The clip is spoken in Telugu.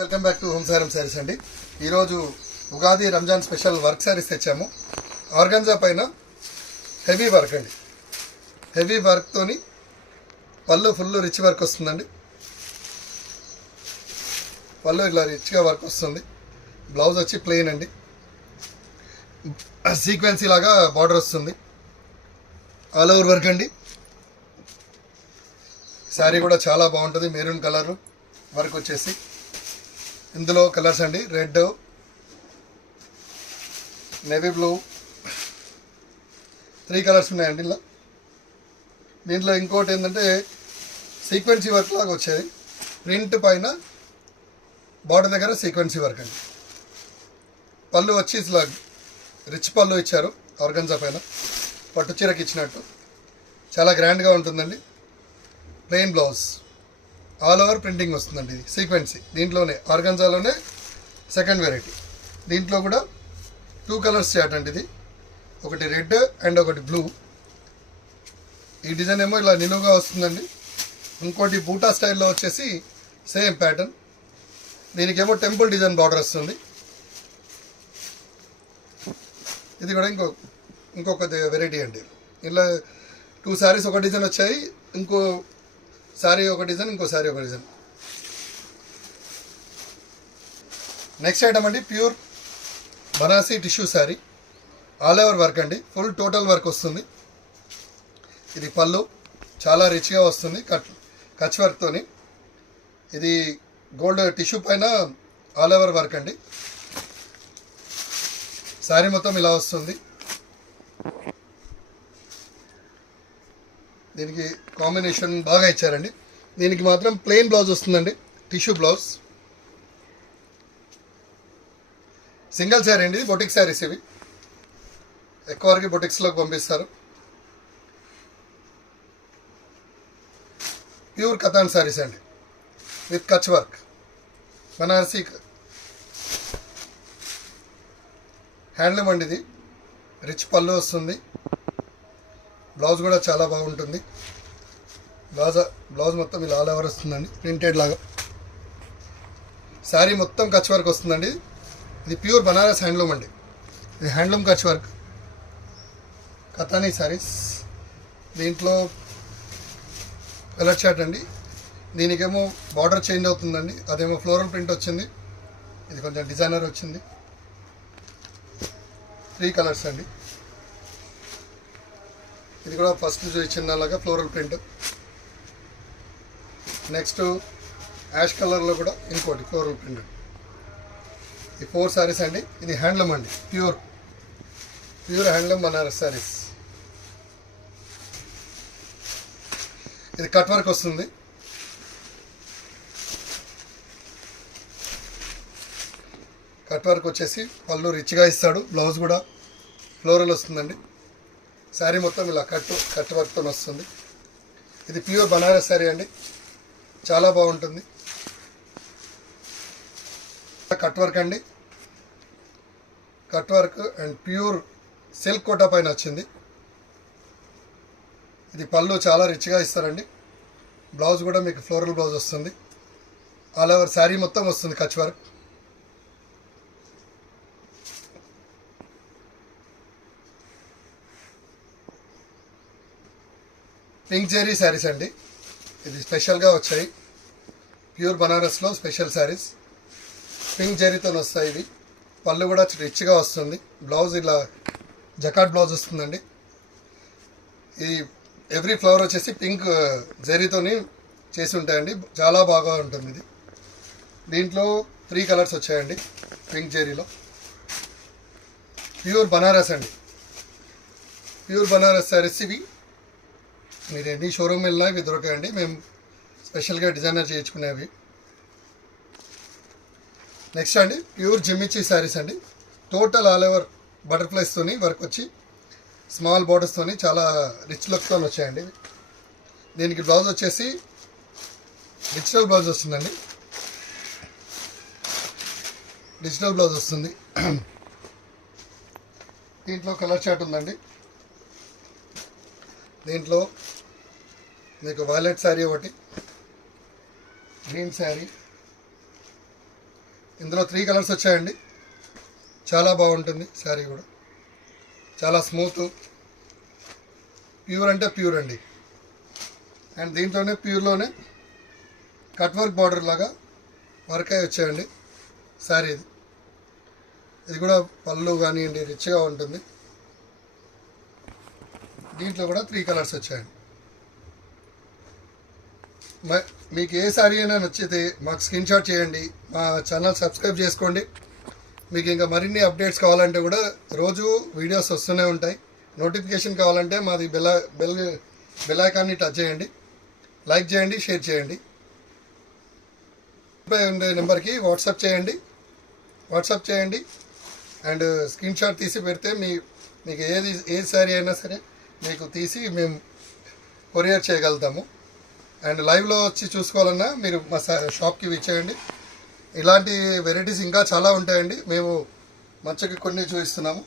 వెల్కమ్ బ్యాక్ టు హోమ్ సారం శారీస్ అండి. ఈరోజు ఉగాది రంజాన్ స్పెషల్ వర్క్ శారీస్ తెచ్చాము. ఆర్గంజా పైన హెవీ వర్క్ అండి. హెవీ వర్క్తోని పళ్ళు ఫుల్ రిచ్ వర్క్ వస్తుందండి. పళ్ళు ఇలా రిచ్గా వర్క్ వస్తుంది. బ్లౌజ్ వచ్చి ప్లెయిన్ అండి. సీక్వెన్సీ లాగా బార్డర్ వస్తుంది. ఆల్ ఓవర్ వర్క్ అండి. శారీ కూడా చాలా బాగుంటుంది. మెరూన్ కలర్ వర్క్ వచ్చేసి ఇందులో కలర్స్ అండి. రెడ్, నేవీ బ్లూ, 3 కలర్స్ ఉన్నాయండి ఇలా. దీంట్లో ఇంకోటి ఏంటంటే సీక్వెన్సీ వర్క్ లాగా వచ్చేది. ప్రింట్ పైన బార్డర్ దగ్గర సీక్వెన్సీ వర్క్ అండి. పళ్ళు వచ్చి ఇలా రిచ్ పళ్ళు ఇచ్చారు. ఆర్గంజా పైన పట్టు చీరకి ఇచ్చినట్టు చాలా గ్రాండ్గా ఉంటుందండి. Plain blouse, all over printing వస్తుందండి. ఇది సీక్వెన్సీ. దీంట్లోనే ఆర్గంజాలోనే సెకండ్ వెరైటీ. దీంట్లో కూడా 2 కలర్స్ చాట్ అండి. ఇది ఒకటి రెడ్ అండ్ ఒకటి బ్లూ. ఈ డిజైన్ ఏమో ఇలా నిలువుగా వస్తుందండి. ఇంకోటి బూటా స్టైల్లో వచ్చేసి సేమ్ ప్యాటర్న్. దీనికేమో టెంపుల్ డిజైన్ బార్డర్ వస్తుంది. ఇది కూడా ఇంకొక వెరైటీ అండి. ఇలా 2 శారీస్ ఒక డిజైన్ వచ్చాయి. ఇంకో శారీ ఒక డిజైన్, ఇంకో శారీ ఒక డిజైన్. నెక్స్ట్ ఐటమ్ అండి, pure Banarasi tissue sari. All over work అండి. ఫుల్ టోటల్ వర్క్ వస్తుంది. ఇది పళ్ళు చాలా రిచ్గా వస్తుంది. కచ్ వర్క్తోని. ఇది గోల్డ్ టిష్యూ పైన ఆల్ ఓవర్ వర్క్ అండి. శారీ మొత్తం ఇలా వస్తుంది. దీనికి కాంబినేషన్ బాగా ఇచ్చారండి. దీనికి మాత్రం ప్లెయిన్ బ్లౌజ్ వస్తుందండి. Tissue blouse. సింగిల్ శారీ అండి. బొటిక్ శారీస్ ఇవి. ఎక్కువ వరకు బొటిక్స్లోకి పంపిస్తారు. ప్యూర్ కతాన్ శారీస్ అండి with Kutch work. Banarasi handloom అండి. ఇది రిచ్ పళ్ళు వస్తుంది. బ్లౌజ్ కూడా చాలా బాగుంటుంది. బ్లౌజ్ మొత్తం ఇలా ఆల్ ఓవర్ వస్తుందండి. ప్రింటెడ్ లాగా. శారీ మొత్తం కచ్ వర్క్ వస్తుందండి. ఇది ప్యూర్ బనారస్ హ్యాండ్లూమ్ అండి. ఇది హ్యాండ్లూమ్ కచ్ వర్క్ కతానీ శారీస్. దీంట్లో కలర్ చార్ట్ అండి. దీనికేమో బార్డర్ చేంజ్ అవుతుందండి. అదేమో ఫ్లోరల్ ప్రింట్ వచ్చింది. ఇది కొంచెం డిజైనర్ వచ్చింది. 3 కలర్స్ అండి. ఇది కూడా ఫస్ట్ చిన్నలాగా ఫ్లోరల్ ప్రింట్. నెక్స్ట్ యాష్ కలర్లో కూడా ఇంకోటి ఫ్లోరల్ ప్రింట్. ఈ 4 శారీస్ అండి. ఇది హ్యాండ్లూమ్ అండి. Pure handloom Banaras saris. ఇది కట్ వర్క్ వస్తుంది. కట్ వర్క్ వచ్చేసి పళ్ళు రిచ్గా ఇస్తాడు. బ్లౌజ్ కూడా ఫ్లోరల్ వస్తుందండి. శారీ మొత్తం ఇలా కట్ వర్క్తో వస్తుంది. ఇది ప్యూర్ బనారస్ శారీ అండి. చాలా బాగుంటుంది. కట్ వర్క్ అండి. Cut work and pure silk Kota పైన వచ్చింది. ఇది పళ్ళు చాలా రిచ్గా ఇస్తారండి. బ్లౌజ్ కూడా మీకు ఫ్లోరల్ బ్లౌజ్ వస్తుంది. ఆల్ ఓవర్ శారీ మొత్తం వస్తుంది కచ్ వర్క్. పింక్ జెరీ శారీస్ అండి. ఇది స్పెషల్గా వచ్చాయి. ప్యూర్ బనారస్లో స్పెషల్ శారీస్. పింక్ జెరీతో వస్తాయి ఇవి. పళ్ళు కూడా రిచ్గా వస్తుంది. బ్లౌజ్ ఇలా జకాట్ బ్లౌజ్ వస్తుందండి. ఈ ఎవ్రీ ఫ్లవర్ వచ్చేసి పింక్ జెరీతోని చేసి ఉంటాయండి. చాలా బాగా ఉంటుంది ఇది. దీంట్లో 3 కలర్స్ వచ్చాయండి పింక్ జెరీలో. ప్యూర్ బనారస్ అండి. ప్యూర్ బనారస్ శారీస్ ఇవి. మీరు ఎన్ని షోరూమ్ వెళ్ళినా ఇవి దొరకాయండి. మేము స్పెషల్గా డిజైనర్ చేయించుకునేవి. నెక్స్ట్ అండి, ప్యూర్ జిమ్మిచ్చి శారీస్ అండి. టోటల్ ఆల్ ఓవర్ బటర్ఫ్లైస్తోని వర్క్ వచ్చి స్మాల్ బార్డర్స్తోని చాలా రిచ్ లుక్తో వచ్చాయండి. దీనికి బ్లౌజ్ వచ్చేసి డిజిటల్ బ్లౌజ్ వస్తుందండి. డిజిటల్ బ్లౌజ్ వస్తుంది. దీంట్లో కలర్ చార్ట్ ఉందండి. దీంట్లో మీకు వైలెట్ శారీ ఒకటి, గ్రీన్ శారీ, ఇందులో 3 కలర్స్ వచ్చాయండి. చాలా బాగుంటుంది శారీ కూడా, చాలా స్మూత్, ప్యూర్ అంటే ప్యూర్ అండి. అండ్ దీంట్లోనే ప్యూర్లోనే కట్ వర్క్ బార్డర్ లాగా వర్క్ అయి వచ్చాయండి శారీ. ఇది కూడా పళ్ళు కానివ్వండి రిచ్గా ఉంటుంది. దీంట్లో కూడా 3 కలర్స్ వచ్చాయండి. మీకు ఏ శారీ అయినా నచ్చితే మాకు స్క్రీన్ షాట్ చేయండి, మా ఛానల్ సబ్స్క్రైబ్ చేసుకోండి. మీకు ఇంకా మరిన్ని అప్డేట్స్ కావాలంటే కూడా రోజు వీడియోస్ వస్తూనే ఉంటాయి. నోటిఫికేషన్ కావాలంటే మాది బెల్ ఐకాన్ని టచ్ చేయండి, లైక్ చేయండి, షేర్ చేయండి. ఉండే నెంబర్కి వాట్సాప్ చేయండి అండ్ స్క్రీన్ షాట్ తీసి పెడితే మీకు ఏ శారీ అయినా సరే మీకు తీసి మేము కొరియర్ చేయగలుగుతాము. అండ్ లైవ్లో వచ్చి చూసుకోవాలన్నా మీరు మా షాప్కి విచ్చేయండి. ఇలాంటి వెరైటీస్ ఇంకా చాలా ఉంటాయండి. మేము మంచిగా కొన్ని చూపిస్తున్నాము.